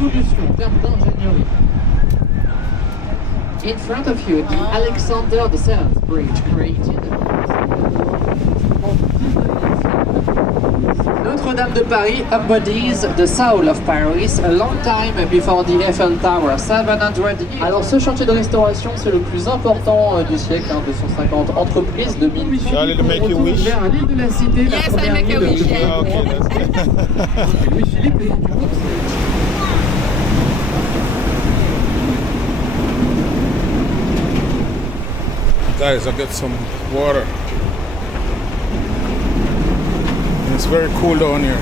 révolution en termes d'ingénierie. In front of you, the Alexander VII Bridge created Notre-Dame de Paris embodies the soul of Paris a long time before the Eiffel Tower, 700 years. Alors ce chantier de restauration, c'est le plus important du siècle, 250 entreprises de mines. Charlie, to make you wish. Vers l'île de la Cité, la première make a île wish, de yeah. Ah, okay, that's good. Louis Philippe, le nom du groupe, Guys, I get some water. It's very cool down here.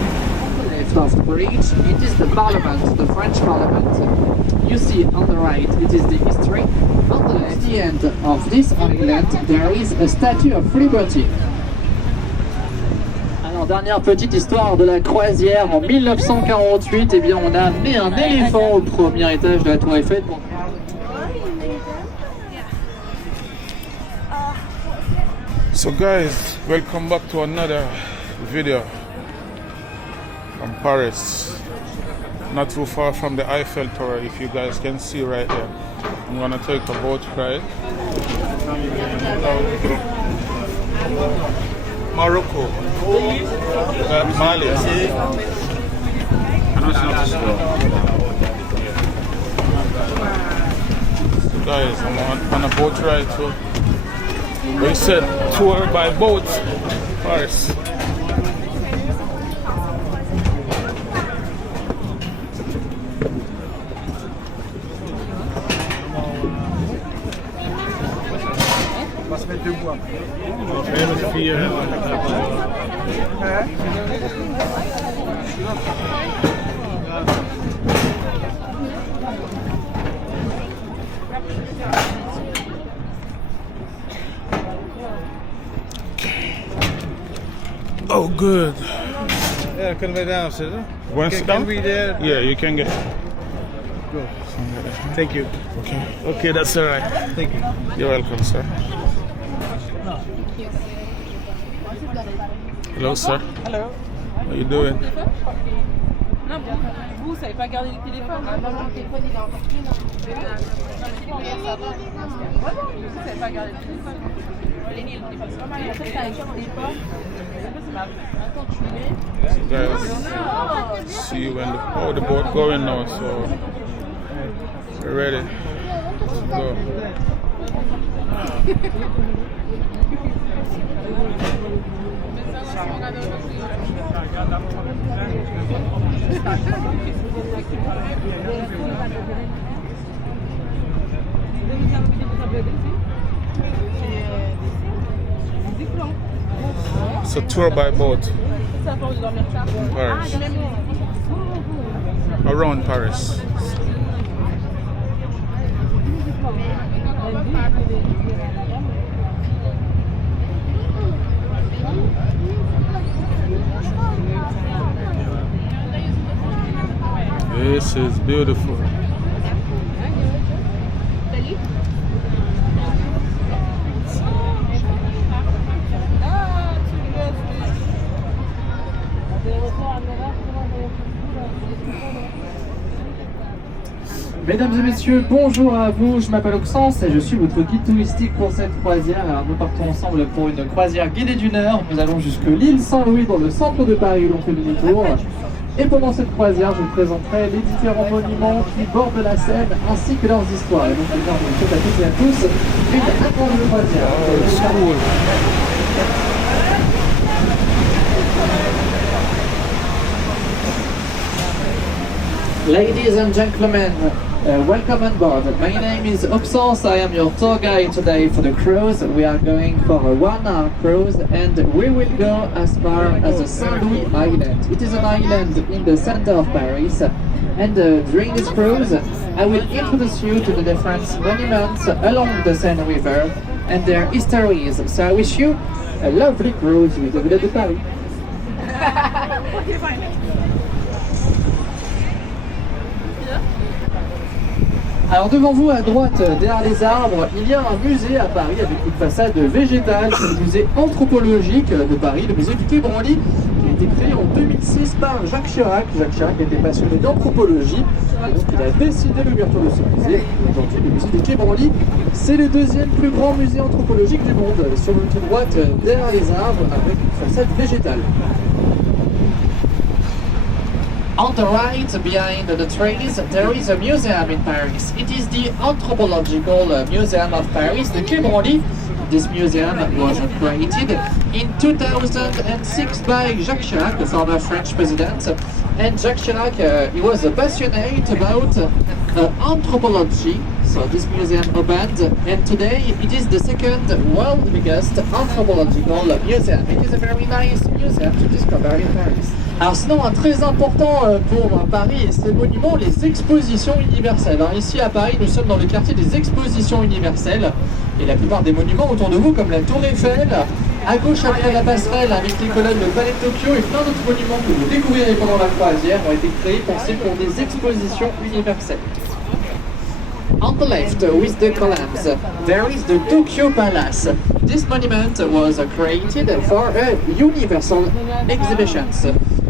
left of the bridge, it is the parliament, the French parliament. You see on the right, it is the history. On the left, at the end of this island, there is a statue of liberty. Alors, dernière petite histoire de la croisière. En 1948, eh bien, on a amené un éléphant au premier étage de la Tour Eiffel. So guys, welcome back to another video from Paris. Not too far from the Eiffel Tower, if you guys can see right there. I'm gonna take a boat ride. Morocco. Mali. So guys, I'm on a boat ride too. We said tour by boat, Paris. Oh, good. Ja, kunnen wij daar zitten? Want to sit down? Can we there? Yeah, you can get. Go. Thank you. Okay. Okay, that's all right. Thank you. You're welcome, sir. Hello, sir. Hello. How you doing? Non, vous savez pas garder le téléphone. Non, le téléphone il est encore plus. Vous savez pas garder le téléphone. So guys, see you when the boat going now, so we're ready. Let's go. It's a tour by boat in Paris. Around Paris. This is beautiful. Mesdames et messieurs, bonjour à vous, je m'appelle Oxens et je suis votre guide touristique pour cette croisière. Alors nous partons ensemble pour une croisière guidée d'une heure. Nous allons jusque l'île Saint-Louis dans le centre de Paris où l'on fait demi-tour. Et pendant cette croisière, je vous présenterai les différents monuments qui bordent la Seine ainsi que leurs histoires. Et donc, je vous souhaite à toutes et à tous une agréable croisière. It's cool. Ladies and gentlemen, welcome on board. My name is Oxens. I am your tour guide today for the cruise. We are going for a 1-hour cruise and we will go as far as the Saint-Louis Island. It is an island in the center of Paris. And during this cruise, I will introduce you to the different monuments along the Seine River and their histories. So I wish you a lovely cruise with the Ville de Paris. Alors devant vous, à droite, derrière les arbres, il y a un musée à Paris avec une façade végétale, le musée anthropologique de Paris, le musée du Quai Branly, qui a été créé en 2006 par Jacques Chirac. Jacques Chirac était passionné d'anthropologie, et donc il a décidé l'ouverture de ce musée. Aujourd'hui, le musée des Quai Branly, c'est le deuxième plus grand musée anthropologique du monde, sur le tout droite derrière les arbres, avec une façade végétale. On the right, behind the trees, there is a museum in Paris. It is the Anthropological Museum of Paris, the Quai Branly. This museum was created in 2006 by Jacques Chirac, the former French president. And Jacques Chirac, he was passionate about anthropology. So this museum opened, and today it is the second world biggest anthropological museum. It is a very nice museum to discover in Paris. Alors sinon, un très important pour Paris et ses monuments, les expositions universelles. Alors ici à Paris, nous sommes dans le quartier des expositions universelles. Et la plupart des monuments autour de vous, comme la Tour Eiffel, à gauche après la passerelle avec les colonnes, le Palais de Tokyo et plein d'autres monuments que vous découvrirez pendant la croisière ont été créés, pensés pour des expositions universelles. On the left, with the columns, there is the Tokyo Palace. This monument was created for a universal exhibitions.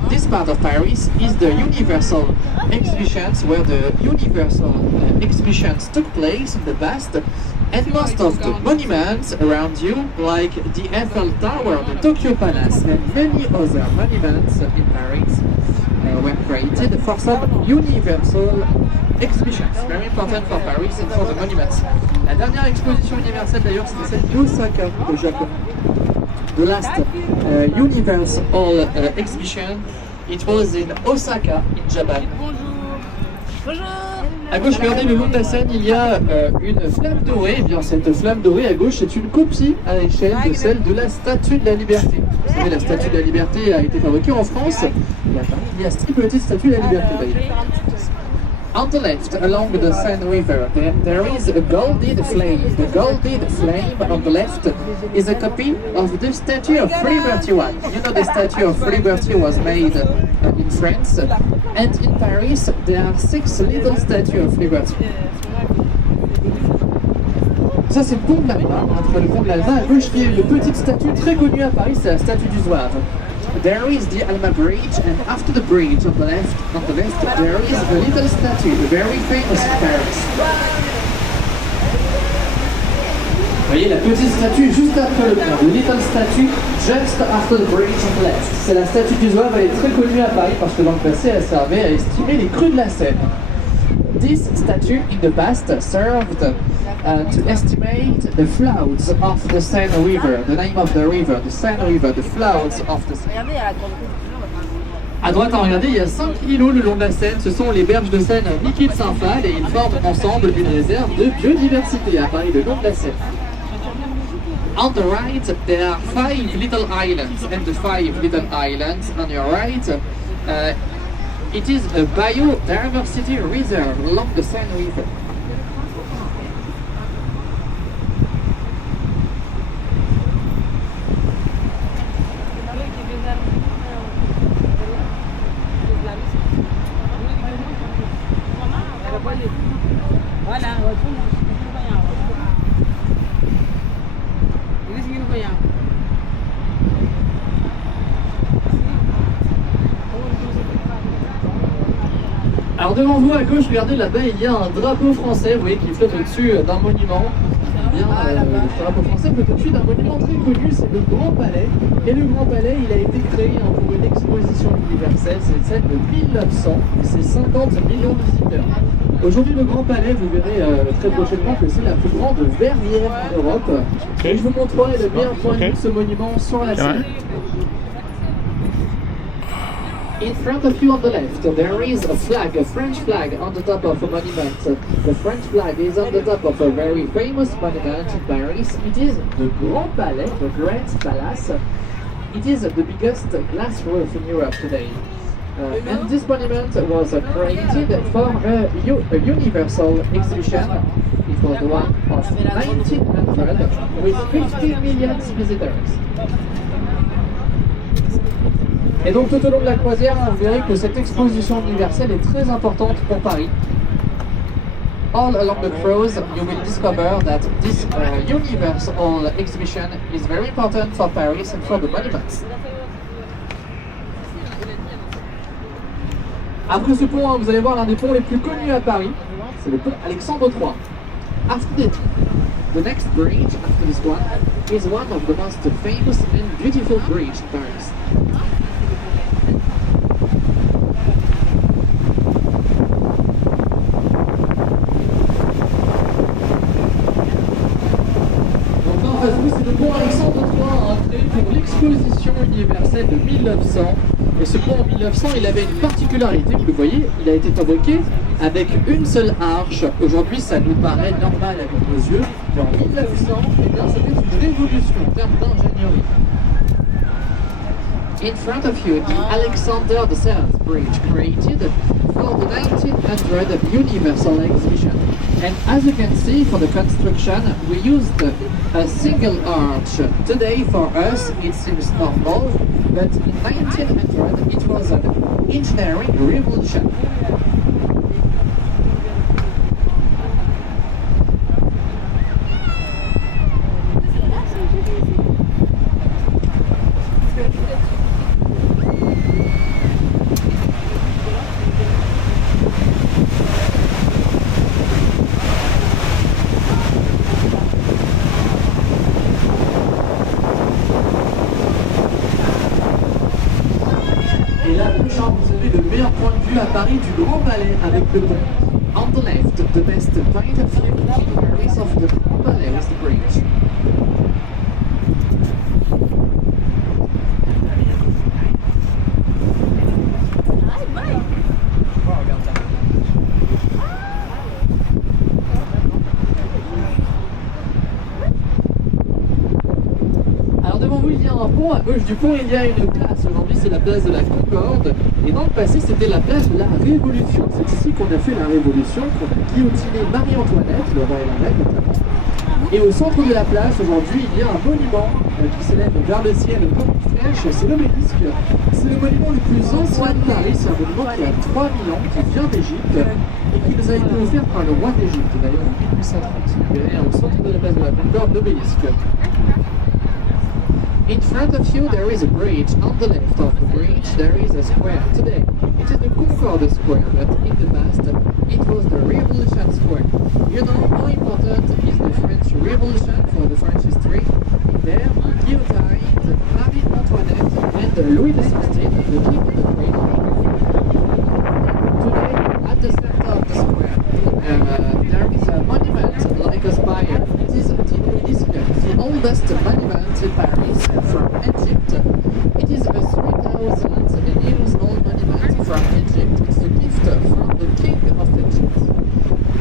This part of Paris is the Universal Exhibitions, where the Universal Exhibitions took place in the past, and most of the monuments around you, like the Eiffel Tower, the Tokyo Palace, and many other monuments in Paris, were created for some universal exhibitions. Very important for Paris and for the monuments. La dernière exposition universelle d'ailleurs, c'était celle d'Osaka au Japon. The last universal exhibition, it was in Osaka, in Japan. Bonjour. À gauche, regardez le long de la scène, il y a une flamme dorée. Et bien, cette flamme dorée à gauche, c'est une copie à l'échelle de celle de la Statue de la Liberté. Vous savez, la Statue de la Liberté a été fabriquée en France. Il y a cette petite Statue de la Liberté d'ailleurs. On the left, along the Seine River, there is a golden flame. The golden flame on the left is a copy of the Statue of Liberty one. You know, the Statue of Liberty was made in France, and in Paris there are 6 little statues of Liberty. Ça, c'est le pont de l'Alma. Entre le pont de l'Alma à gauche, il y a une petite statue très connue à Paris, c'est la statue du Zouave. There is the Alma Bridge, and after the bridge on the left, there is a little statue, very famous in Paris. Vous voyez la petite statue juste après le pont, the little statue just after the bridge on the left. C'est la statue du Zouave, elle est très connue à Paris parce que dans le passé, elle servait à estimer les crues de la Seine. This statue in the past served to estimate the floods of the Seine River, the name of the river, the Seine River, the floods of the Seine. À droite, à regarder, il y a 5 îlots le long de la Seine. Ce sont les berges de Seine Liquide-Saint-Phal et ils forment ensemble une réserve de biodiversité à Paris le long de la Seine. On the right, there are 5 little islands, and the 5 little islands on your right, it is a biodiversity reserve along the Seine River. Voilà, alors devant vous à gauche, regardez là-bas, il y a un drapeau français, vous voyez, qui flotte au-dessus d'un monument. Eh bien, le drapeau français flotte au-dessus d'un monument très connu, c'est le Grand Palais. Et le Grand Palais, il a été créé pour une exposition universelle, c'est celle de 1900, et c'est 50 millions de visiteurs. Aujourd'hui, le Grand Palais, vous verrez très prochainement que c'est la plus grande verrière en Europe. Et je vous montrerai le meilleur point de vue de ce monument sur la scène. In front of you on the left, there is a flag, a French flag on the top of a monument. The French flag is on the top of a very famous monument in Paris. It is the Grand Palais, the Great Palace. It is the biggest glass roof in Europe today. And this monument was created for a universal exhibition. It was the one of 1900 with 50 million visitors. Et donc tout au long de la croisière, vous verrez que cette exposition universelle est très importante pour Paris. All along the cruise, you will discover that this universal exhibition is very important for Paris and for the monuments. Après ce pont, vous allez voir l'un des ponts les plus connus à Paris, c'est le pont Alexandre III. After the next bridge after this one is one of the most famous and beautiful bridges in Paris. Donc en face de nous, c'est le pont Alexandre III, créé pour l'exposition universelle de 1900. Et ce pont en 1900, il avait une particularité, vous le voyez, il a été fabriqué avec une seule arche. Aujourd'hui, ça nous paraît normal avec nos yeux, mais en 1900, eh bien, c'était une révolution en termes d'ingénierie. In front of you, the Alexander VII Bridge, created for the 1900 Universal Exhibition. And as you can see, for the construction, we used a single arch. Today, for us, it seems normal, but in 1900, it was an engineering revolution. Et là, vous avez le meilleur point de vue à Paris du Grand Palais avec le pont. On the left, the best point of view in Paris of the Grand Palais with the bridge. Alors devant vous, il y a un pont, à gauche du pont, il y a une place. Aujourd'hui, c'est la place de la Concorde. Et dans le passé, c'était la place de la Révolution. C'est ici qu'on a fait la Révolution, qu'on a guillotiné Marie-Antoinette, le roi et la reine notamment. Et au centre de la place, aujourd'hui, il y a un monument qui s'élève vers le ciel comme une flèche. C'est l'obélisque. C'est le monument le plus ancien de Paris. C'est un monument qui a 3000 ans, qui vient d'Égypte et qui nous a été offert par le roi d'Égypte, d'ailleurs en 1830. Vous verrez au centre de la place de la Concorde, l'obélisque. In front of you there is a bridge. On the left of the bridge there is a square. Today it is the Concorde Square, but in the past it was the Revolution Square. You know how important is the French Revolution for the French history? There he guillotined Marie-Antoinette and Louis XVI, the king and the queen. Today at the center of the square there is a monument like a spire. It is the oldest monument in Paris from Egypt. It is a 3,000 years old monument from Egypt. It's a gift from the king of Egypt.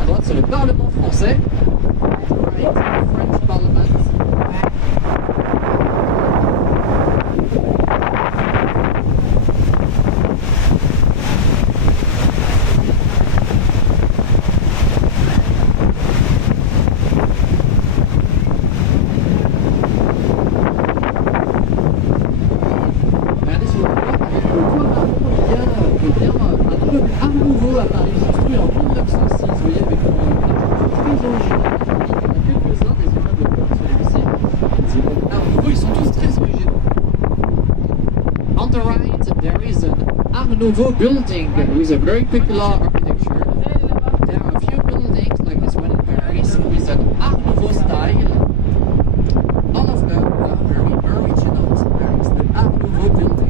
À droite, c'est le Parlement français. To the right, French Parliament. À Paris, construit en 1906, vous voyez, avec un très original. Il y en a quelques-uns des immeubles comme celui-ci. Des immeubles Art Nouveau, ils sont tous très originaux. On the right, there is an Art Nouveau building with a very peculiar architecture. There are a few buildings like this one in Paris with an Art Nouveau style. All of them are very original in Paris, the Art Nouveau buildings.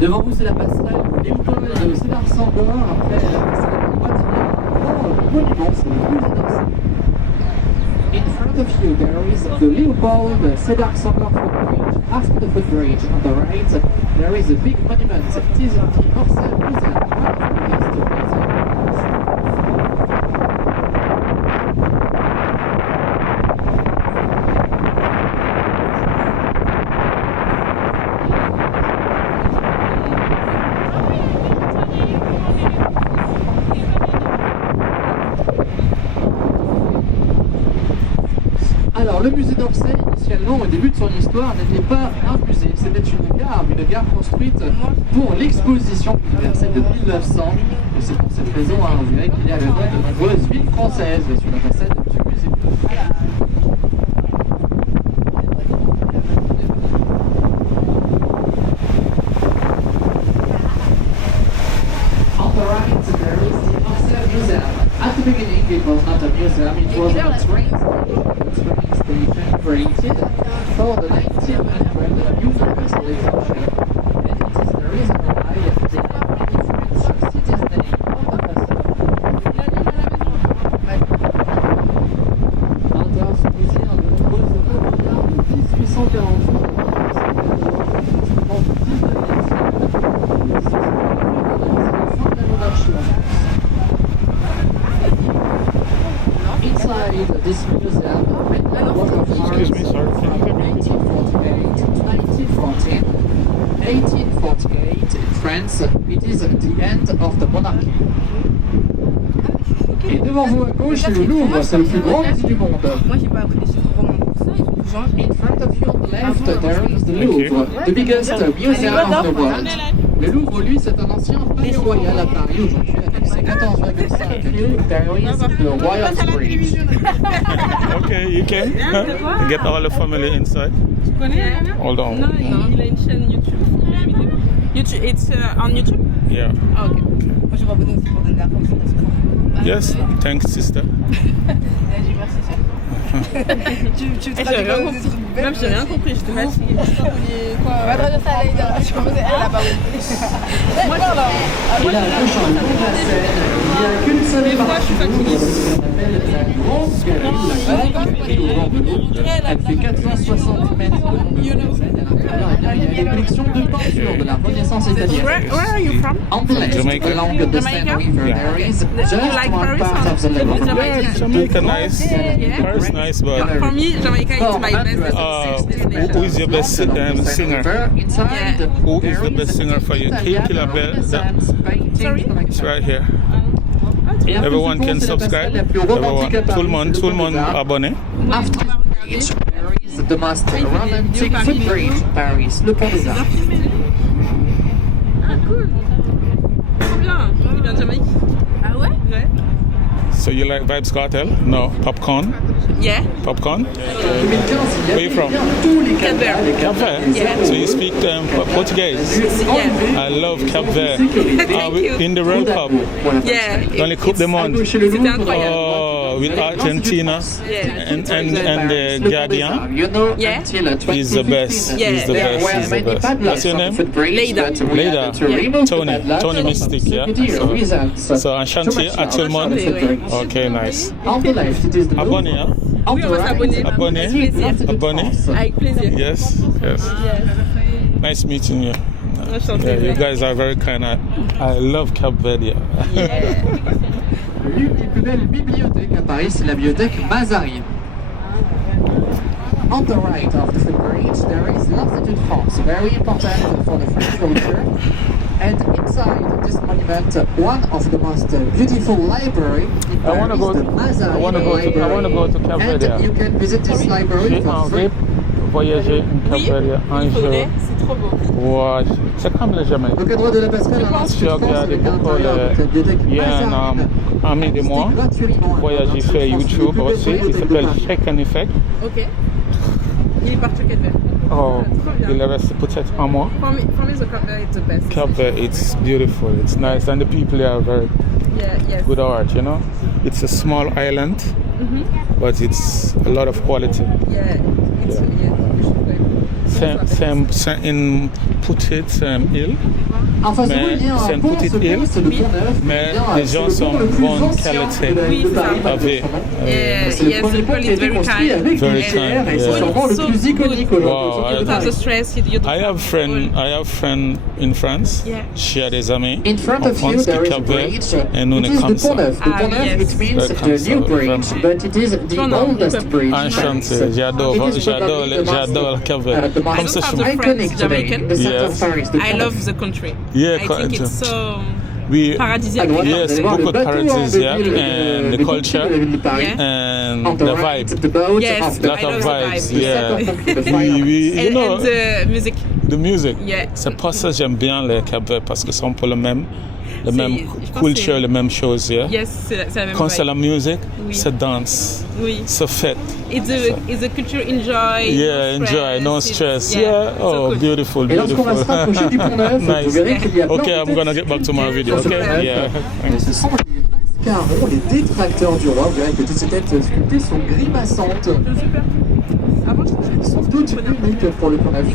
Devant vous, c'est la passerelle Léopold Sédar Senghor. Après, la passerelle à droite, il y a un grand monument, c'est le musée d'Orsay. In front of you, there is the Léopold Sédar Senghor footbridge. After the footbridge, on the right, there is a big monument. It is the Orsay Museum, one of the biggest museums. Alors, le musée d'Orsay, initialement, au début de son histoire, n'était pas un musée, c'était une gare construite pour l'exposition universelle de 1900. Et c'est pour cette raison, vous verrez qu'il y a le nom de nombreuses villes françaises sur la façade du musée. 1848 in France, it is the end of the monarchy. Et devant vous à gauche, c'est le Louvre, c'est le plus grand musée du monde. Moi, j'ai pas appris les chiffres romains pour ça. Ils sont genre. In front of you on the left, there is the Louvre, the biggest museum of the world. Le Louvre, lui, c'est un ancien palais royal à Paris aujourd'hui avec ses 14,5 lieux. There is the Royal Bridge. Okay, you can get all the family inside. Tu connais? Hold on. Non, il a une chaîne YouTube. YouTube, it's on YouTube? Yeah. Ah, ok. Moi, je vais abonner aussi pour donner la consultation. Yes, thanks, sister. Tu J'ai rien compris. Même j'ai rien compris, j'étais fatiguée. Va traduire ça à Laïda. Tu vois, elle a pas compris. Moi, Il a deux chambres de la scène. Il n'y a qu'une seule partie du Louvre, ce qu'on appelle la grande galerie, la grande galerie au Louvre. Elle fait 460 mètres de long de scène. À l'intérieur, il y a des collections de peintures de la Renaissance italienne. Where are you from? On the left, Jamaica. along the Seine River, there is just like one Paris part or- of the Louvre. Jamaica. Jamaica nice. Yeah. Paris nice, but For me, Jamaica is my best destination. who is your best singer? Inside, Who is the best singer for you? Killer Bell. Sorry? It's right here. Et un peu Everyone plus can fond, c'est la subscribe. passerelle la plus romantique à Everyone, tout le monde Paris. abonné. After the bridge, there is the most romantic footbridge in Paris, le pont des Arts. Ah, cool. Trop bien. Il vient de Jamaïque. Ah ouais? Ouais. So you like Vibes Cartel? No. Popcorn? Yeah. Popcorn? 2015, il y a Where you from? tous les Cap Vert. Cap Vert? Yeah. So you speak Portuguese? Yeah. I love Cap Vert. Thank you. In the World Cup? Yeah. Only Coupe du Monde. C'était incroyable. Oh, with Argentina Yeah. and the Guardian. Yeah. He's the best. Yeah. He's the best. He's the best. What's your name? Leïda. Leïda. Yeah. Tony Mystic, yeah. So Enchanté, actuellement. Okay, nice. On the left, it is the Abonné, hein? On Oui, the on va right, s'abonner. Abonné. Avec plaisir. Abonné. Avec plaisir. Yes, yes. Nice meeting you. Enchanté. Yeah, you guys are very kind. I love Cap Verde. L'une des plus belles bibliothèques à Paris, c'est la bibliothèque Mazarin. On the right of the footbridge, there is l'Institut de France, very important for the French culture. And inside this monument, one of the most beautiful library in I wanna Paris, go- the Mazarin I wanna go to- Library. I wanna go to Cap Verde. And you can visit this library J'ai for free. envie de voyager en Cap Oui, Verde un il jour. faudrait. C'est trop beau. Ouais, c'est comme le Jamaïque. Donc à droite de la passerelle, un Je institut de France regarde avec à beaucoup l'intérieur donc la bibliothèque il y a un Mazarin. ami de moi voyage, il fait YouTube aussi, il s'appelle Check and Effect. Ok. Il est parti au Cap Vert. Oh, Trop bien. il reste peut-être un mois. For me, the Cap Vert is the best. Cap Verde, it's beautiful, it's nice, and the people there are very Yeah, yes. good art, you know. It's a small island, but it's a lot of quality. Yeah, it's we should go. Same in Phuket, same île, En face de Mais vous, il y a c'est un une pont, petite ce pont, île, c'est le pont neuf. mais Bien, les c'est gens le sont pont le plus bonne ancien qualité de Paris, avec. Yeah, C'est le yes, premier the pont people qui a is été very construit kind. avec Very une éclair kind, et c'est yeah. sûrement le So plus iconique good. aujourd'hui. Wow, You don't have to stress. You don't I have friend in France. Yeah. J'ai des amis In front en of you France there qui is a Cap Vert bridge. et nous It ne is the comme ça. pont neuf. The Ah, pont neuf, yes. it means Comme the ça, new vraiment. bridge, but it is the Non, oldest bridge. Enchanté, j'adore Cap Vert. The Comme most ça, je iconic today, Jamaican. the center Yes. of Paris. the I pont love neuf. the country. Yeah, I think it's so we paradisiaque. À droite, Yes, vous allez voir le beaucoup de bateau, hein, paradisiaque de ville, and the de culture. de la ville de Paris. Yeah. and On the the right, vibe. the boat Yes, of the Lot I of love the vibes, vibe. yeah. The fire. You And, know, and the music. the music. Yeah. C'est pour ça que j'aime bien le Cap Vert parce que c'est un peu le même je pense culture, que les mêmes choses. Yeah? Yes, c'est la même Quand c'est vibe. la musique, Oui. c'est danse, Oui. c'est fête. It's a culture enjoy. Yeah, no enjoy, no It's- stress. Yeah, so oh, cool. beautiful, Et lorsqu'on va se beautiful. rapprocher du pont neuf, vous Nice. verrez qu'il y a plein Okay, de I'm gonna get back to my video. sur ce Okay, pont neuf. yeah. Et ce sont les mascarons, les détracteurs du roi. Vous verrez que toutes ces têtes sculptées sont grimaçantes. Super. Avant, Elles sont toutes uniques pour le pont neuf.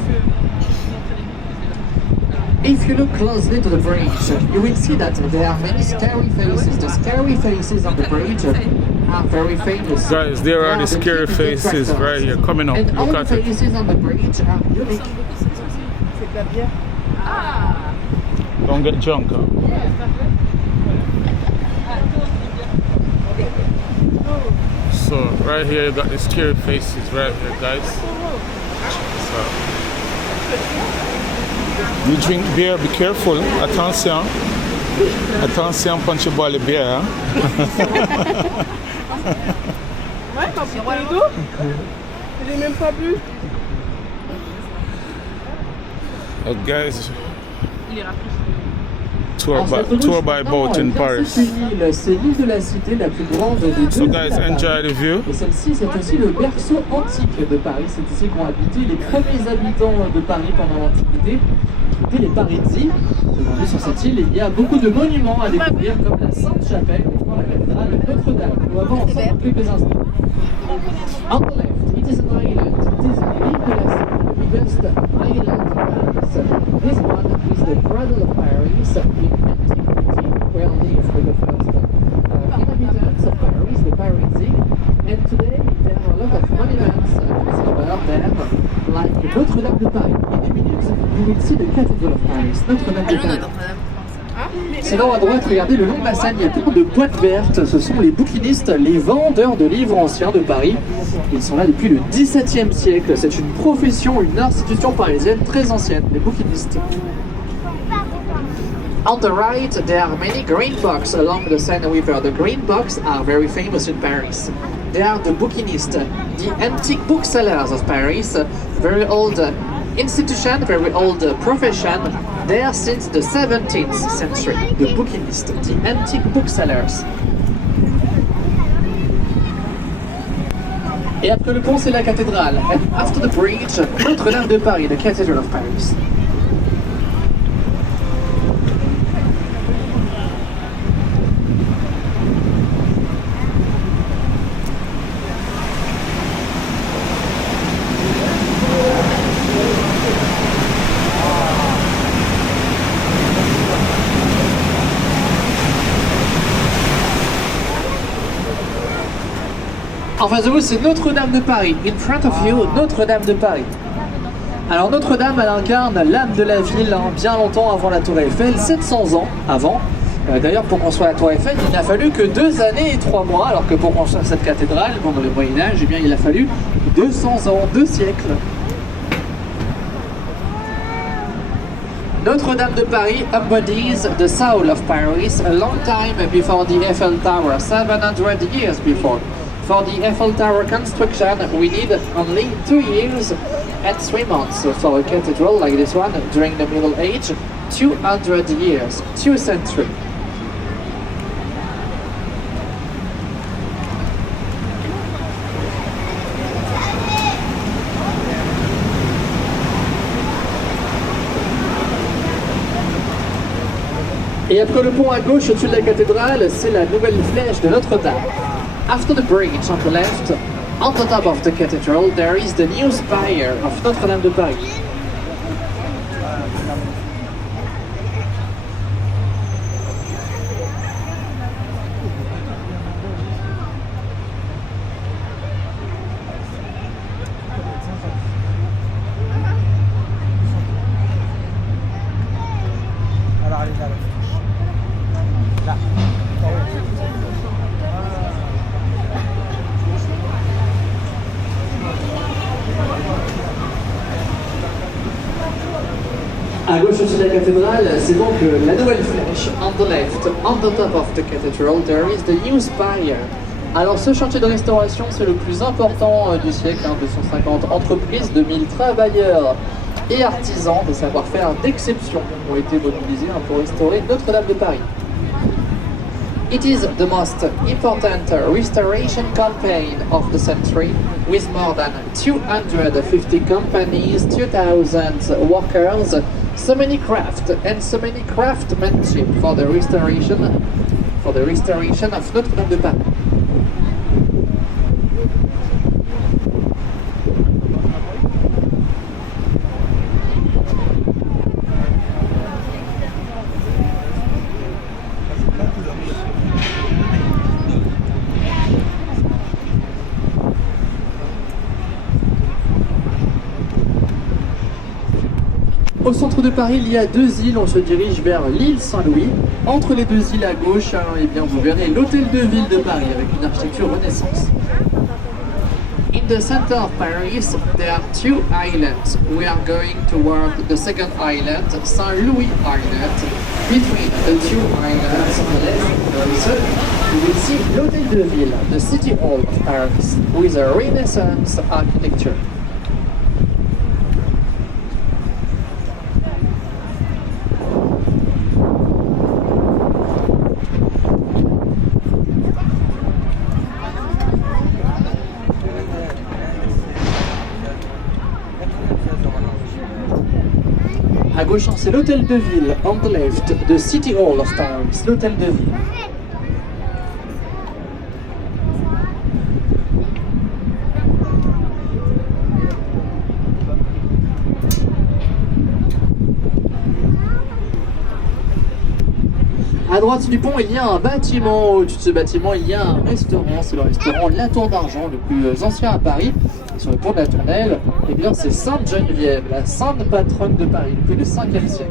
If you look closely to the bridge, you will see that there are many scary faces. The scary faces on the bridge are very famous. Guys, there They are the the scary key faces detractors. right here coming up. And all Look the at it. faces on the bridge are unique. Don't get drunk. Huh? So right here you got the scary faces right here, guys. Check this out. You drink beer, be careful. Attention. Attention, punch boire le bière. Hein? Ouais, quand tu bois d'eau, je l'ai même pas bu. Guys, Il est rapide. tour by boat in Paris. C'est l'île de la cité la plus grande des deux. So guys, enjoy the view. Et celle-ci, c'est aussi le berceau antique de Paris. C'est ici qu'ont habité les premiers habitants de Paris pendant l'Antiquité. C'était les Parisi. Aujourd'hui, sur cette île, il y a beaucoup de monuments à découvrir, comme la Sainte-Chapelle ou la cathédrale Notre-Dame. Nous avons ensemble quelques instants. On the left, it is an island. It is l'île de la cité, the biggest island in Paris. This one is the cradle of Paris in antiquity, where lived the first inhabitants of Paris, the Parisi. And today there are a lot of monuments discovered there, like Notre-Dame de Paris. In a minute, you will see the Cathedral of Paris, Notre-Dame de Paris. Sinon à droite, regardez le long de la Seine, il y a plein de boîtes vertes. Ce sont les bouquinistes, les vendeurs de livres anciens de Paris. Ils sont là depuis le XVIIe siècle. C'est une profession, une institution parisienne très ancienne, les bouquinistes. On the right, there are many green box along the Seine River. The green box are very famous in Paris. They are the bouquinistes, the antique booksellers of Paris, very old institution, very old profession, there since the 17th century. The bouquinistes, the antique booksellers. Et après le pont, c'est la cathédrale. And after the bridge, Notre-Dame de Paris, the Cathedral of Paris. En face de vous, c'est Notre-Dame de Paris. In front of you, Notre-Dame de Paris. Alors Notre-Dame, elle incarne l'âme de la ville, bien longtemps avant la Tour Eiffel, 700 ans avant. D'ailleurs, pour construire la Tour Eiffel, il n'a fallu que 2 années et 3 mois, alors que pour construire cette cathédrale, pendant le Moyen-Âge, eh bien, il a fallu 200 ans, 2 siècles. Notre-Dame de Paris embodies the soul of Paris a long time before the Eiffel Tower, 700 years before. For the Eiffel Tower construction, we need only 2 years and 3 months. For a cathedral like this one, during the Middle Age, 200 years, 2 centuries. Et après le pont à gauche au-dessus de la cathédrale, c'est la nouvelle flèche de Notre-Dame. After the bridge on the left, on the top of the cathedral, there is the new spire of Notre-Dame de Paris. À gauche au-dessus de la cathédrale, c'est donc la nouvelle flèche. On the left, on the top of the cathedral, there is the new spire. Alors ce chantier de restauration, c'est le plus important du siècle, 250 entreprises, 2000 travailleurs et artisans de savoir-faire d'exception ont été mobilisés pour restaurer Notre-Dame de Paris. It is the most important restoration campaign of the century, with more than 250 companies, 2,000 workers, so many craft and so many craftsmanship for the restoration of Notre-Dame de Paris. Au centre de Paris, il y a 2 îles, on se dirige vers l'île Saint-Louis. Entre les 2 îles à gauche, eh bien, vous verrez l'hôtel de ville de Paris avec une architecture Renaissance. In in the center of Paris, there are two islands. We are going toward the second island, Saint-Louis Island. Between the two islands on the left, you will see l'Hôtel de Ville, the city hall of Paris, with a Renaissance architecture. À gauche, c'est l'Hôtel de Ville. On the left, the City Hall of Paris, l'Hôtel de Ville. À droite du pont, il y a un bâtiment. Au-dessus de ce bâtiment, il y a un restaurant. C'est le restaurant La Tour d'Argent, le plus ancien à Paris. Sur le pont de la Tournelle, eh bien c'est Sainte-Geneviève, la sainte patronne de Paris, depuis le 5e siècle.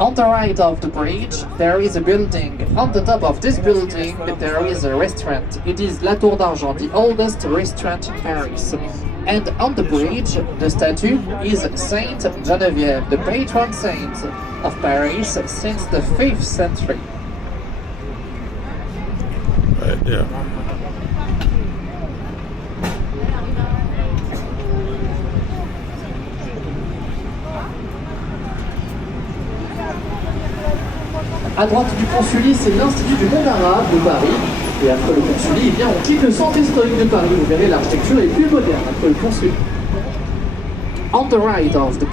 On the right of the bridge, there is a building. On the top of this building, there is a restaurant. It is La Tour d'Argent, the oldest restaurant in Paris. And on the bridge, the statue is Sainte Geneviève, the patron saint of Paris since the 5th century. Right there. À droite du pont Sully, c'est l'Institut du monde arabe de Paris. Et après le pont Sully, eh bien, on quitte le centre historique de Paris. Vous verrez, l'architecture est plus moderne après le pont Sully. On the right of the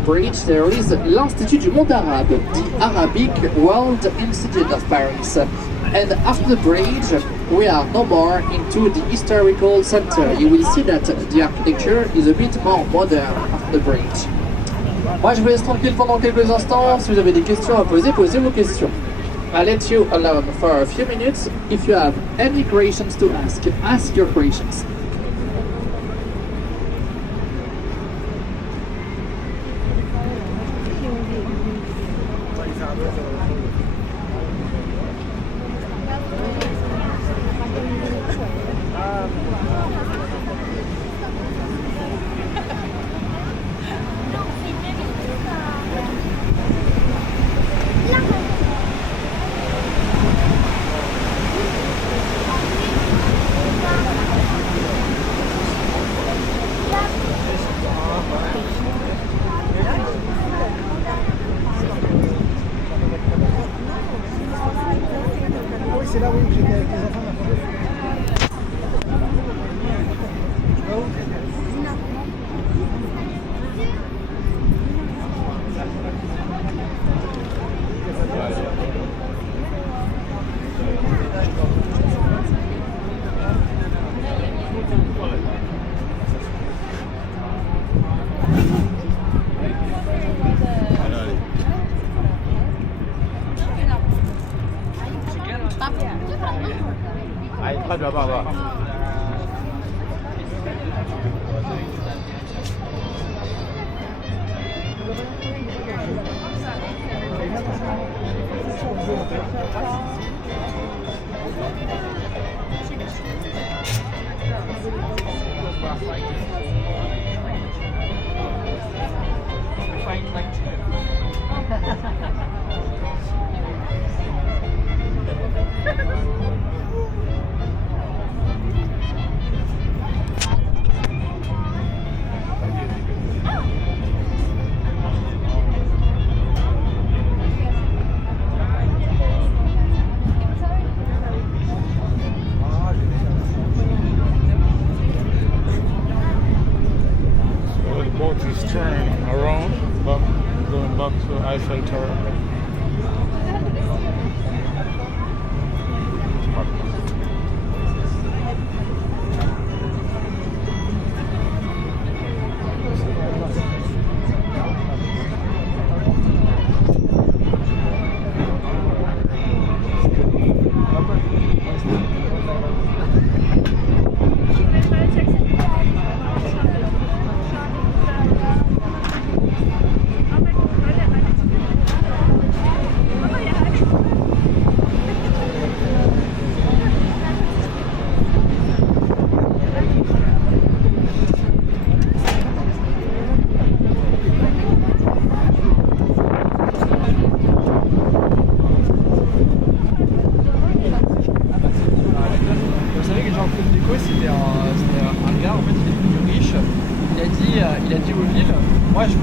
bridge, there is l'Institut du monde arabe, the Arabic World Institute of Paris. And after the bridge, we are no more into the historical center. You will see that the architecture is a bit more modern after the bridge. Moi, je vous laisse tranquille pendant quelques instants. Si vous avez des questions à poser, posez vos questions. I'll let you alone for a few minutes. If you have any questions to ask your questions. C'est là où j'étais avec les enfants. Pas de là-bas. Eiffel Tower.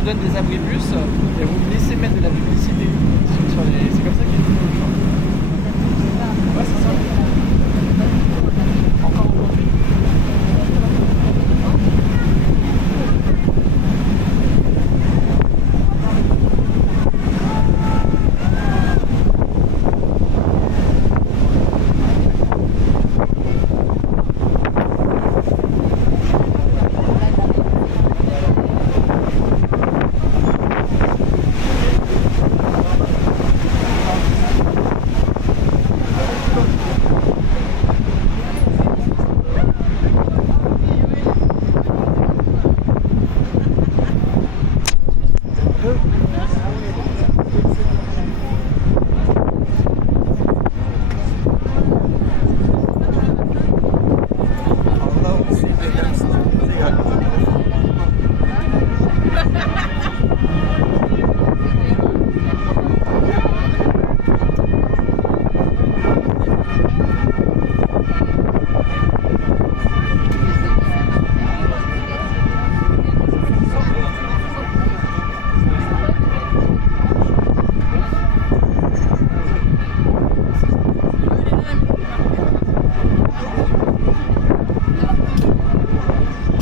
vous donne des abribus et vous me laissez mettre de la publicité sur les... C'est comme ça qu'il y a du choix. Ouais, c'est ça. Encore aujourd'hui.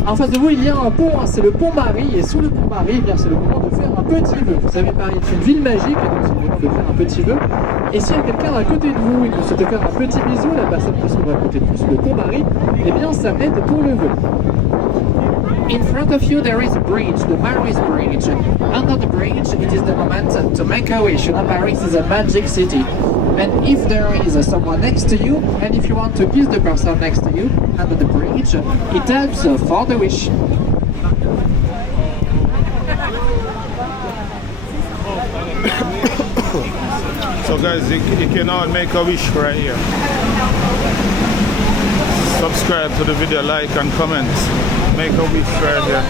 En face de vous, il y a un pont, hein, c'est le pont Marie, et sous le pont Marie, eh bien, c'est le moment de faire un petit vœu. Vous savez, Paris est une ville magique, et donc c'est le moment de faire un petit vœu. Et s'il y a quelqu'un à côté de vous et que vous souhaitez faire un petit bisou, la personne qui se trouve à côté de vous sous le pont Marie, eh bien, ça m'aide pour le vœu. In front of you there is a bridge, the Mary's Bridge. Under the bridge, it is the moment to make a wish. You know, Paris is a magic city. And if there is someone next to you, and if you want to kiss the person next to you under the bridge, it helps for the wish. So guys, you can all make a wish right here. Subscribe to the video, like and comment. Make a wish right here.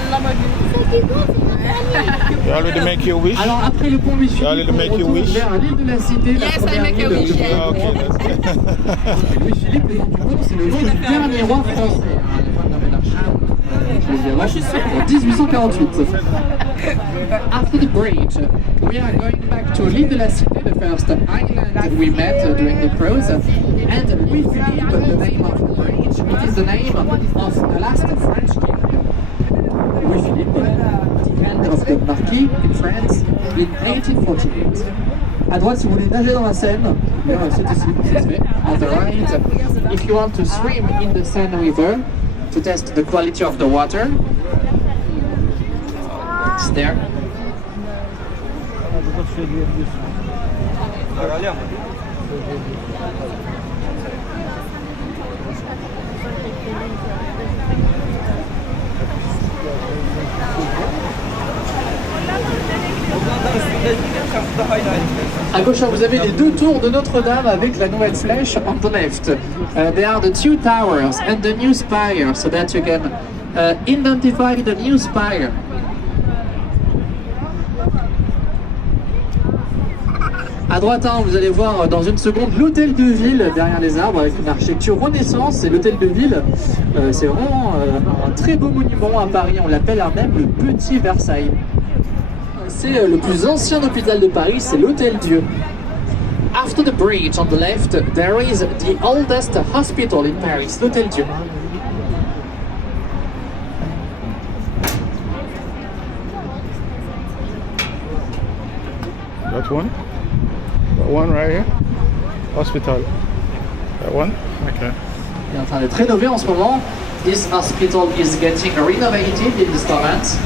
You already make your wish? Alors après le pont Louis-Philippe, You already make on your retourne wish? vers l'île de la Cité, la Yes, I première make a île wish, de yeah. Ah, okay, that's good. Louis-Philippe, le nom du pont, c'est le nom du dernier roi français. Moi, je suis sûr. En 1848. After the bridge, we are going back to l'île de la Cité, the first island we met during the cruise. And Louis-Philippe, the name of the bridge, it is the name of the last French king. Louis-Philippe, the end of the Marquis in France in 1848. À droite, si vous voulez nager dans la Seine, c'est ici, ça se fait. On the right, if you want to swim in the Seine River to test the quality of the water, it's there. À gauche, vous avez les deux tours de Notre-Dame avec la nouvelle flèche on the left. They are the two towers and the new spire, so that you can identify the new spire. À droite, hein, vous allez voir dans une seconde l'hôtel de ville derrière les arbres avec une architecture Renaissance. Et l'hôtel de ville, c'est vraiment un très beau monument à Paris. On l'appelle même le Petit Versailles. C'est le plus ancien hôpital de Paris, c'est l'Hôtel Dieu. After the bridge on the left, there is the oldest hospital in Paris, l'Hôtel Dieu. That one? That one right here? Hospital. That one? Okay. Il est en train d'être rénové en ce moment. This hospital is getting renovated in this moment.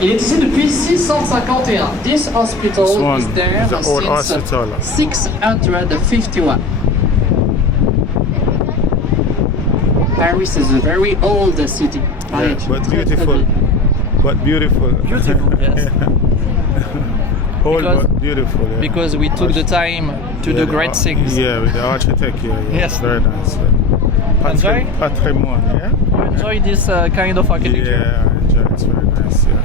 Il est ici depuis 651. This hospital This one is there is the old since hospital. 651. Paris is a very old city. Yeah, but beautiful. But beautiful. Beautiful, yes. Old Because- but beautiful. Yeah. Because we took the time to do great things. Yeah, with the architect. Yeah, yeah. Yes. Very nice. Yeah. Enjoy? Patrimoine. Yeah. Enjoy this kind of architecture. Yeah, I enjoy. It's very nice. Yeah.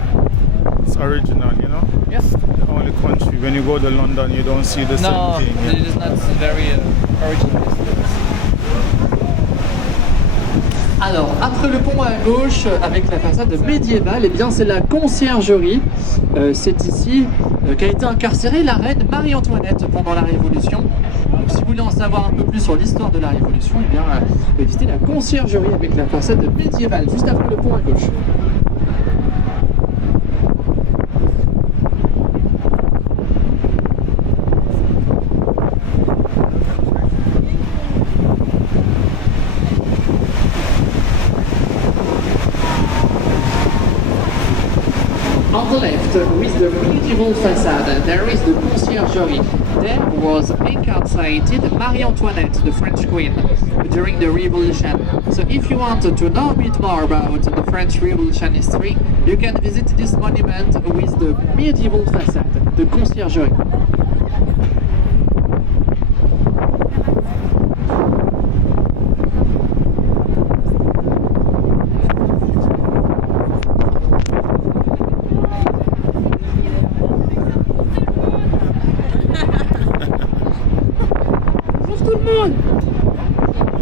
It's original, you know. Yes. The only country when you go to London, you don't see the No, same thing. it is not very original. Alors, après le pont à gauche, avec la façade médiévale, eh bien c'est la conciergerie. C'est ici qu'a été incarcérée la reine Marie-Antoinette pendant la Révolution. Donc, si vous voulez en savoir un peu plus sur l'histoire de la Révolution, eh bien, vous pouvez visiter la conciergerie avec la façade médiévale, juste après le pont à gauche. On the left, with the medieval facade, there is the conciergerie. There was incarcerated Marie-Antoinette, the French queen, during the Revolution. So if you want to know a bit more about the French Revolution history, you can visit this monument with the medieval facade, the conciergerie.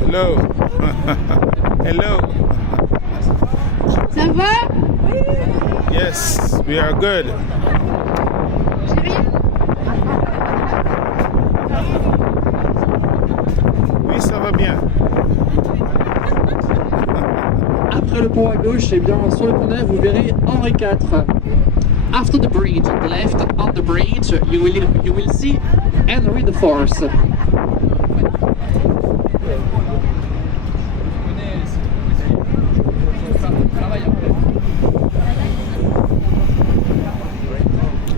Hello. Hello. Ça va? Yes, we are good. Oui, ça va bien. Après le pont à gauche, et bien sur le pont neuf, vous verrez Henri IV. After the bridge on the left, on the bridge, you will see Henry IV.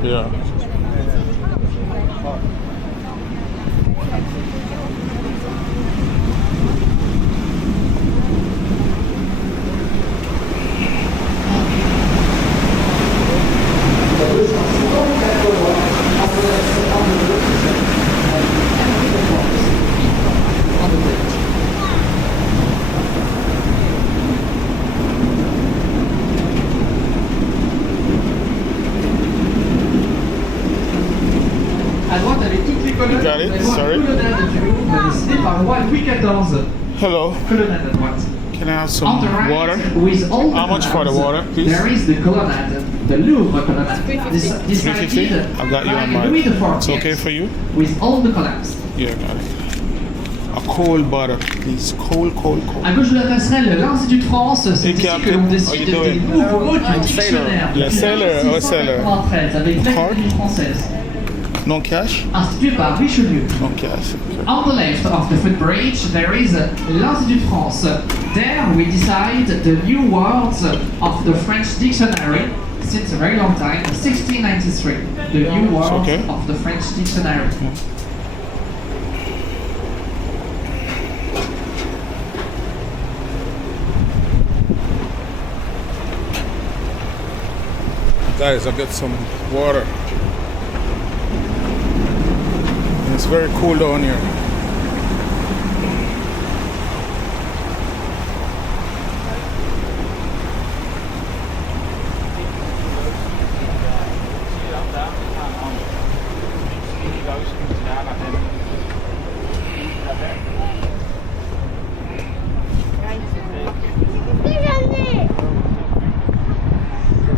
Yeah. You got it? Sorry. Hello. Can I have some water? How much for the water, please? There is the colonnade, the Louvre colonnade. 350? I got you on mine. It's okay for you? With all the columns. Yeah, got it. A cold butter, please. Cold. À gauche de la passerelle, l'Institut de France, c'est ici que l'on décide des nouveaux mots du dictionnaire. Yeah, sailor or seller. Avec Card? l'académie française. No cash? Institué par Richelieu. No cash. On the left of the footbridge, there is l'Institut de France. There we decide the new words of the French dictionary since a very long time, 1693. The new words of the French dictionary. Guys, I got some water. It's very cool down here.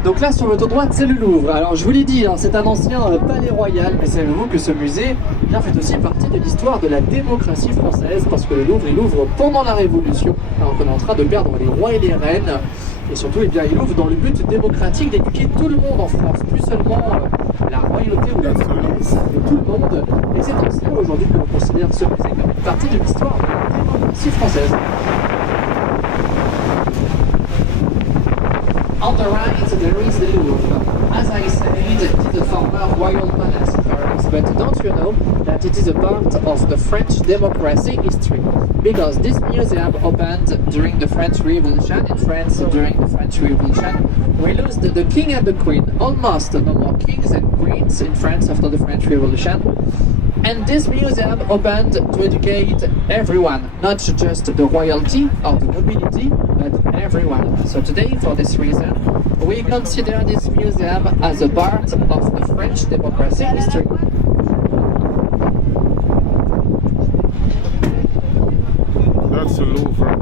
Donc là sur votre droite c'est le Louvre. Alors je vous l'ai dit, hein, c'est un ancien palais royal, mais savez-vous que ce musée fait aussi partie de l'histoire de la démocratie française, parce que le Louvre il ouvre pendant la Révolution, alors qu'on est en train de perdre les rois et les reines, et surtout il ouvre dans le but démocratique d'éduquer tout le monde en France, plus seulement la royauté ou la noblesse, mais tout le monde. Et c'est en cela aujourd'hui que l'on considère ce musée comme une partie de l'histoire de la démocratie française. On the right, there is the Louvre. As I said, it is a former royal palace in Paris, but don't you know that it is a part of the French democracy history? Because this museum opened during the French Revolution. In France, during the French Revolution, we lost the king and the queen. Almost no more kings and queens in France after the French Revolution. And this museum opened to educate everyone, not just the royalty or the nobility, but everyone. So today, for this reason, we consider this museum as a part of the French democracy history. That's the Louvre.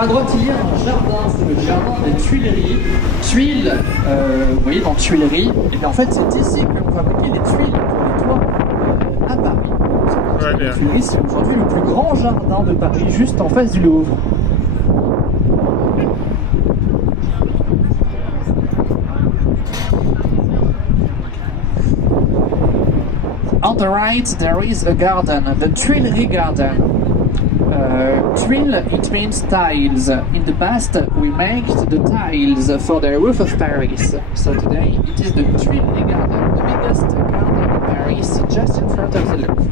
Alors à droite, il y a un jardin, c'est le jardin des Tuileries. Tuiles, vous voyez dans Tuileries, et bien en fait c'est ici que l'on fabriquait les tuiles pour les toits à Paris. Les Tuileries, c'est aujourd'hui le plus grand jardin de Paris, juste en face du Louvre. On the right, there is a garden, the Tuileries Garden. Tuile, it means tiles. In the past, we made the tiles for the roof of Paris. So today, it is the Tuileries Garden, the biggest garden in Paris, just in front of the Louvre.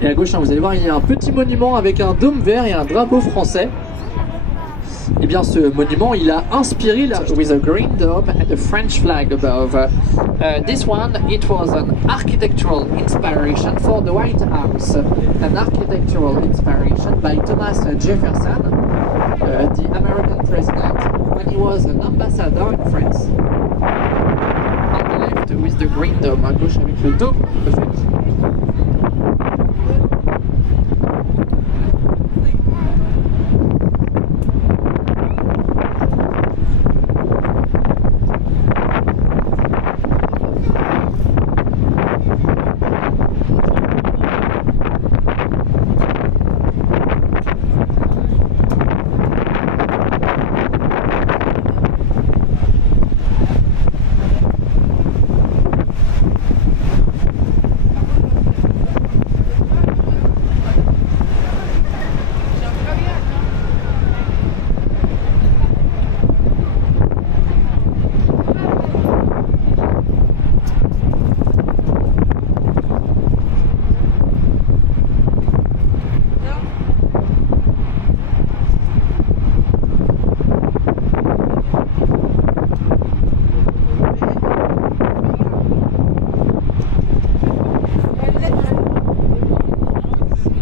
Et à gauche, vous allez voir, il y a un petit monument avec un dôme vert et un drapeau français. Eh bien, ce monument, il a inspiré la with a green dome and a French flag above. This one, it was an architectural inspiration for the White House, an architectural inspiration by Thomas Jefferson, the American president, when he was an ambassador in France. On the left, with the green dome, à gauche avec le dôme, perfect.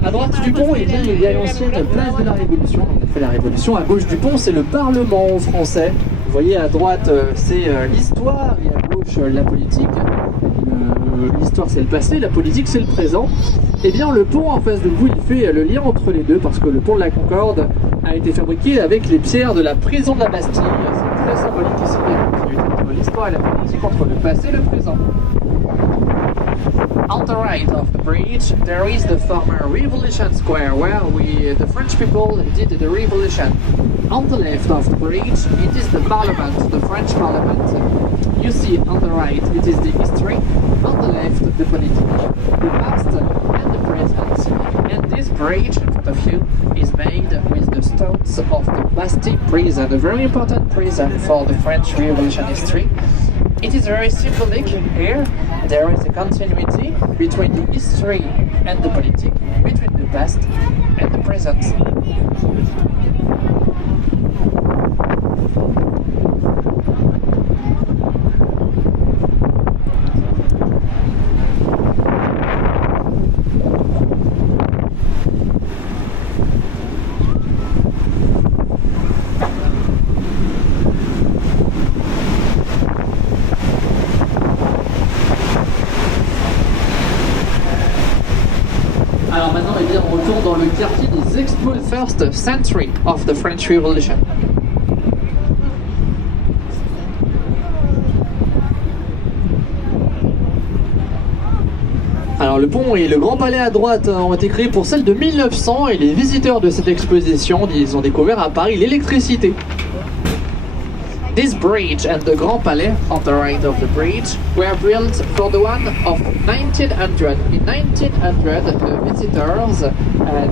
À droite du pont, eh bien, il y a l'ancienne place de la Révolution. On a fait la Révolution. À gauche du pont, c'est le Parlement français. Vous voyez, à droite, c'est l'histoire et à gauche, la politique. L'histoire, c'est le passé, la politique, c'est le présent. Eh bien, le pont en face de vous, il fait le lien entre les deux parce que le pont de la Concorde a été fabriqué avec les pierres de la prison de la Bastille. C'est très symbolique ici, entre l'histoire et la politique, entre le passé et le présent. On the right of the bridge, there is the former Revolution Square where the French people did the revolution. On the left of the bridge, it is the Parliament, the French Parliament. You see on the right, it is the history. On the left, the politics, the past and the present. And this bridge in front of you is made with the stones of the Bastille prison, a very important prison for the French Revolution history. It is very symbolic here. There is a continuity between the history and the politics, between the past and the present. Alors maintenant, eh bien, on retourne dans le quartier des Expos, first century of the French Revolution. Alors le pont et le Grand Palais à droite ont été créés pour celle de 1900 et les visiteurs de cette exposition, ils ont découvert à Paris l'électricité. This bridge and the Grand Palais on the right of the bridge were built for the one of 1900. In 1900, the visitors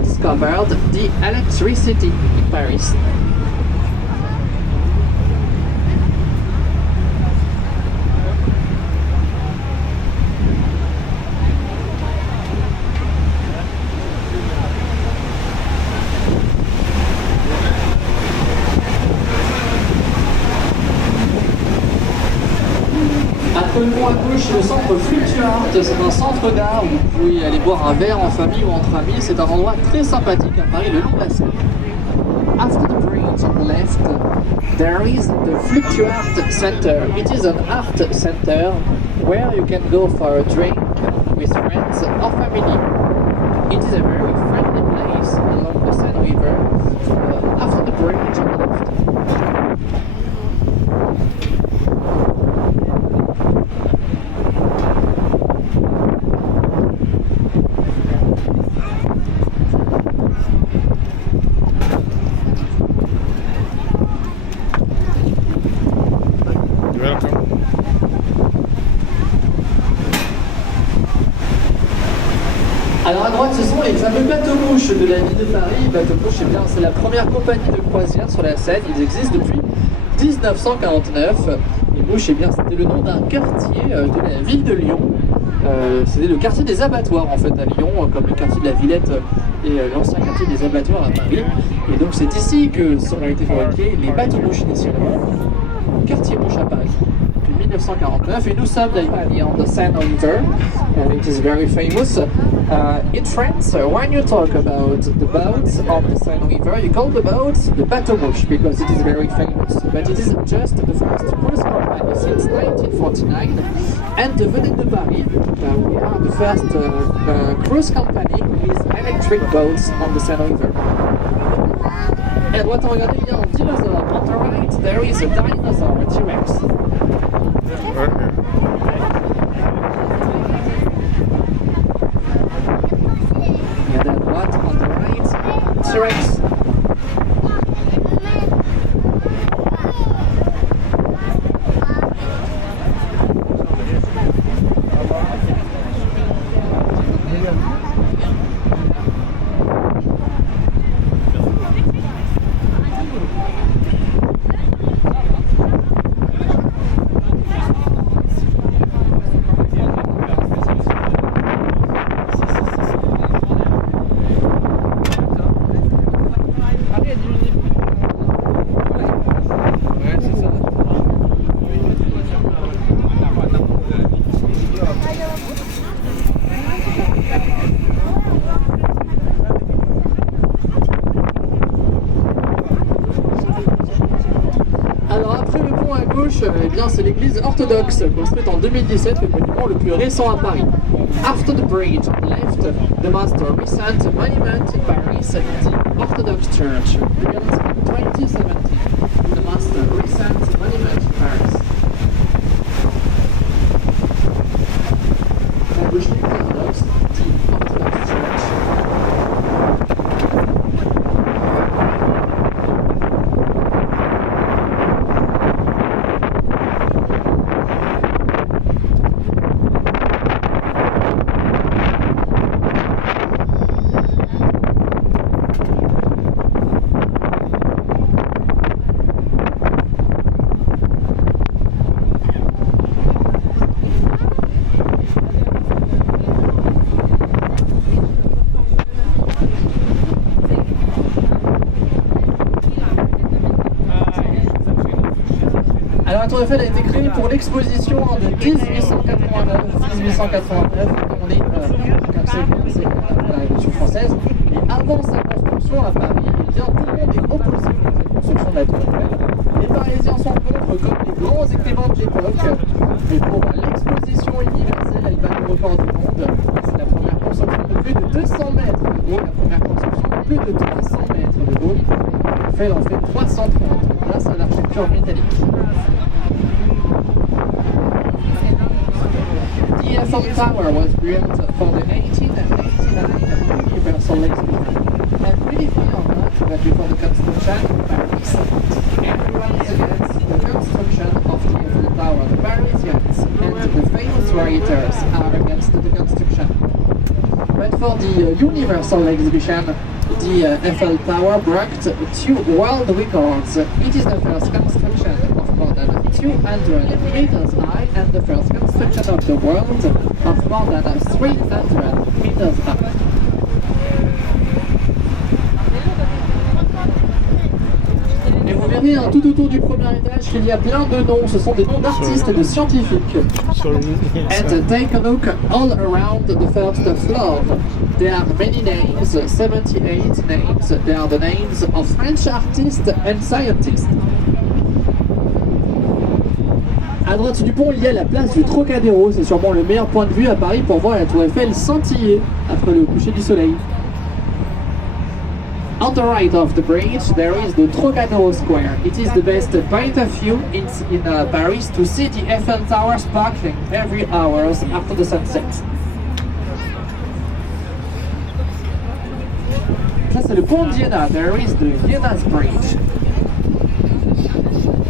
discovered the electricity in Paris. Le pont à gauche, le centre Fluctuart, c'est un centre d'art où vous pouvez aller boire un verre en famille ou entre amis. C'est un endroit très sympathique à Paris, le long de la Seine. After the bridge on the left, there is the Fluctuart Center. It is an art center where you can go for a drink with friends or family. It is a very friendly place River, after the bridge on the left. Welcome. Alors à droite, ce sont les fameux bateaux-mouches de la ville de Paris. Bateaux-mouches, eh bien, c'est la première compagnie de croisière sur la Seine. Ils existent depuis 1949. Les mouches, eh bien, c'était le nom d'un quartier de la ville de Lyon. C'était le quartier des abattoirs en fait à Lyon, comme le quartier de la Villette et l'ancien quartier des abattoirs à Paris. Et donc c'est ici que ont été fabriqués les bateaux-mouches initialement, quartier mouche à Paris. 1949, et nous sommes on the Seine River. It is very famous in France. When you talk about the boats on the Seine River, you call the boats the bateau-mouche because it is very famous. But it is just the first cruise company since 1949. And the Vedette de Paris, we are the first cruise company with electric boats on the Seine River. Et à droite, regardez, il y a un dinosaure. On the right, there is a dinosaur, a T-Rex. Et à droite, on the right, T-Rex. Eh bien, c'est l'église orthodoxe construite en 2017, le monument le plus récent à Paris. After the bridge on the left, the most recent monument in Paris, the Orthodox Church, built in 2017. The most recent monument in Paris. La gauche orthodoxe, the Orthodox Church. La Tour Eiffel a été créée pour l'exposition de 1889, dont les la Révolution française. Et avant sa construction à Paris, eh bien, tout le monde est opposé à la construction de la Tour Eiffel. Les Parisiens s'en contre comme les grands écrivains de l'époque. Mais pour l'exposition universelle, elle bat le record du monde. C'est la première construction de plus de 200 mètres de haut, la première construction de plus de 300 mètres de haut. Eiffel en fait 330 grâce à l'architecture métallique. The Eiffel Tower was built for the 1889 Universal Exposition. And really funny or not, that before the construction in Paris, everyone is against the construction of the Eiffel Tower. The Parisians and the famous writers are against the construction. But for the Universal Exhibition, the Eiffel Tower broke 2 world records. It is the first construction of more than 200 meters high and the first construction of the world of more than 300 meters high. Et vous verrez tout autour du premier étage qu'il y a plein de noms, ce sont des noms d'artistes et de scientifiques. And take a look all around the first floor. There are many names, 78 names. They are the names of French artists and scientists. À droite du pont, il y a la place du Trocadéro. C'est sûrement le meilleur point de vue à Paris pour voir la Tour Eiffel scintiller après le coucher du soleil. On the right of the bridge, there is the Trocadéro Square. It is the best point of view in Paris to see the Eiffel Tower sparkling every hours after the sunset. Ça c'est le pont de Iéna. There is the Iena's Bridge.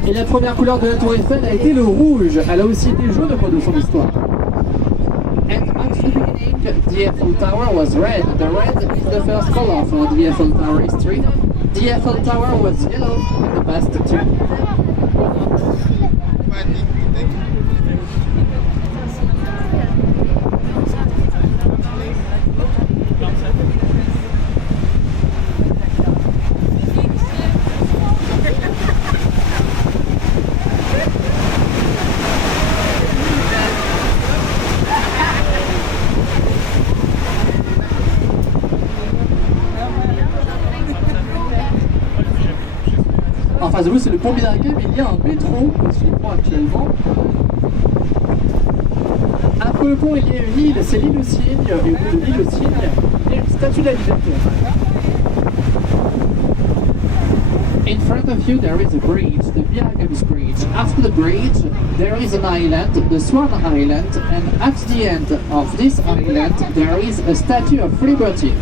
Et la première couleur de la tour Eiffel a été le rouge. Elle a aussi été jaune au cours de son histoire. And at the beginning, the Eiffel Tower was red. The red is the first color for the Eiffel Tower history. The Eiffel Tower was yellow in the past too. En face de vous, c'est le pont Binaguet, mais il y a un métro au-dessus du pont actuellement. Après le pont, il y a une île, c'est l'île aux Cygnes, et au bout de l'île aux Cygnes, il y a une statue de la liberté. In front of you, there is a bridge, the Biarritz Bridge. After the bridge, there is an island, the Swan Island, and at the end of this island, there is a Statue of Liberty.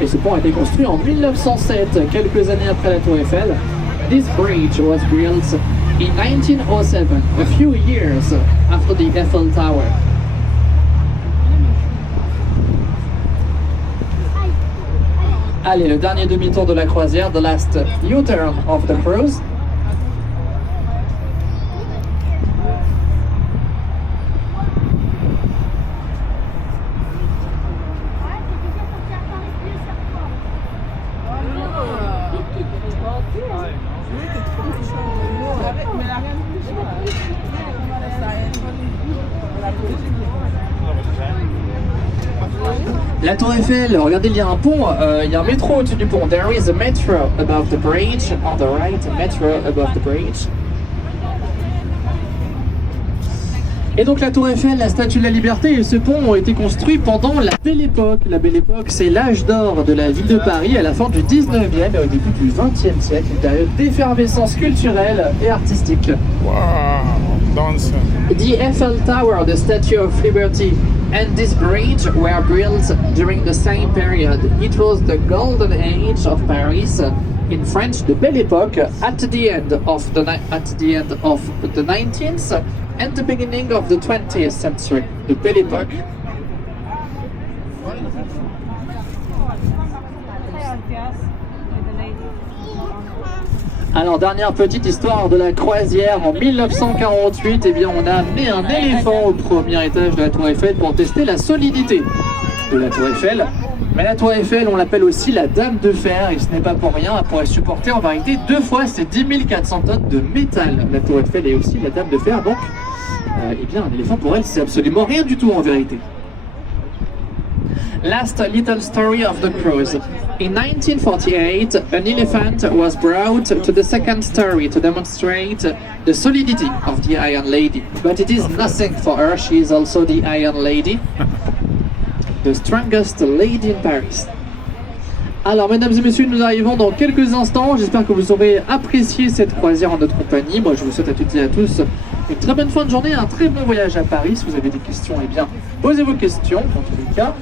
Et ce pont a été construit en 1907, quelques années après la Tour Eiffel. This bridge was built in 1907, a few years after the Eiffel Tower. Allez, le dernier demi-tour de la croisière, the last U-turn of the cruise. La Tour Eiffel, regardez, il y a un pont, il y a un métro au-dessus du pont. There is a metro above the bridge, on the right, a metro above the bridge. Et donc la Tour Eiffel, la Statue de la Liberté et ce pont ont été construits pendant la Belle Époque. La Belle Époque, c'est l'âge d'or de la ville de Paris à la fin du 19e et au début du 20e siècle, une période d'effervescence culturelle et artistique. Wow, dancing. The Eiffel Tower, the Statue of Liberty, and this bridge were built during the same period. It was the golden age of Paris, in French, the Belle Époque, at the end of the 19th and the beginning of the 20th century, the Belle Époque. Alors, dernière petite histoire de la croisière. En 1948, eh bien, on a amené un éléphant au premier étage de la Tour Eiffel pour tester la solidité de la Tour Eiffel. Mais la Tour Eiffel, on l'appelle aussi la Dame de Fer, et ce n'est pas pour rien. Elle pourrait supporter en vérité 2 fois ces 10 400 tonnes de métal. La Tour Eiffel est aussi la Dame de Fer, donc, eh bien, un éléphant pour elle, c'est absolument rien du tout en vérité. Last little story of the cruise. In 1948, an elephant was brought to the second story to demonstrate the solidity of the Iron Lady. But it is nothing for her, she is also the Iron Lady, the strongest lady in Paris. Alors, mesdames et messieurs, nous arrivons dans quelques instants. J'espère que vous aurez apprécié cette croisière en notre compagnie. Moi, je vous souhaite à toutes et à tous une très bonne fin de journée, un très bon voyage à Paris. Si vous avez des questions, eh bien, posez vos questions. Dans tous les cas,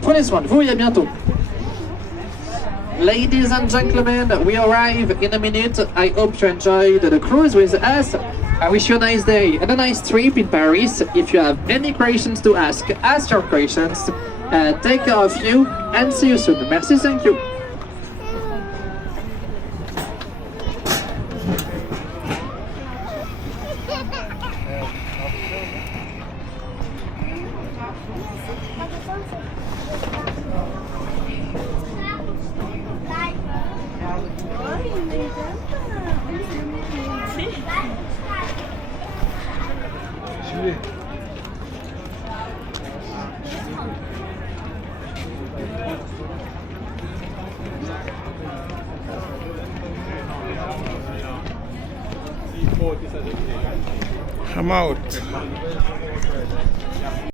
prenez soin de vous et à bientôt. Ladies and gentlemen, we arrive in a minute. I hope you enjoyed the cruise with us. I wish you a nice day and a nice trip in Paris. If you have any questions to ask your questions. Take care of you and see you soon. Merci, thank you. Il faut que ça devienne. I'm out.